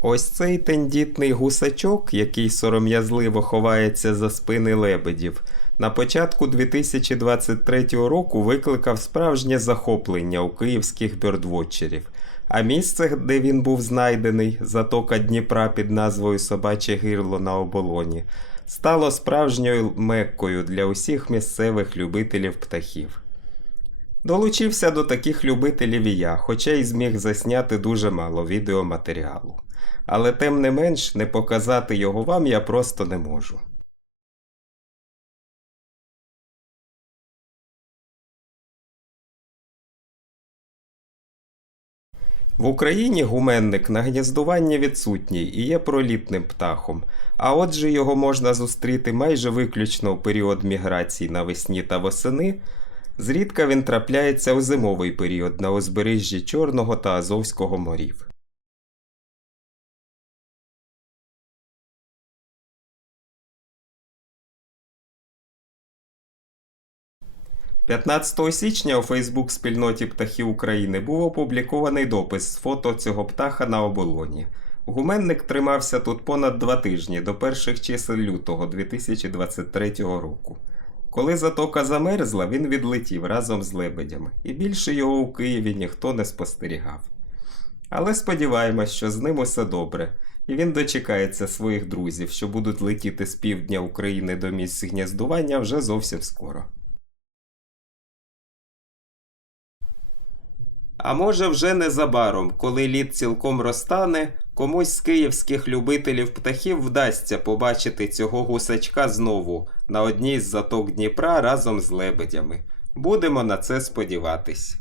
Ось цей тендітний гусачок, який сором'язливо ховається за спини лебедів, на початку 2023 року викликав справжнє захоплення у київських бьордвотчерів. А місце, де він був знайдений, затока Дніпра під назвою Собаче гирло на оболоні, стало справжньою меккою для усіх місцевих любителів птахів. Долучився до таких любителів і я, хоча й зміг засняти дуже мало відеоматеріалу. Але тим не менш не показати його вам я просто не можу. В Україні гуменник на гніздуванні відсутній і є пролітним птахом, а отже його можна зустріти майже виключно у період міграції навесні та восени. Зрідка він трапляється у зимовий період на узбережжі Чорного та Азовського морів. 15 січня у Фейсбук спільноті птахів України був опублікований допис з фото цього птаха на оболоні. Гуменник тримався тут понад два тижні до перших чисел лютого 2023 року. Коли затока замерзла, він відлетів разом з лебедями, і більше його у Києві ніхто не спостерігав. Але сподіваємось, що з ним усе добре, і він дочекається своїх друзів, що будуть летіти з півдня України до місць гніздування вже зовсім скоро. А може вже незабаром, коли лід цілком розтане, комусь з київських любителів птахів вдасться побачити цього гусачка знову на одній з заток Дніпра разом з лебедями. Будемо на це сподіватись.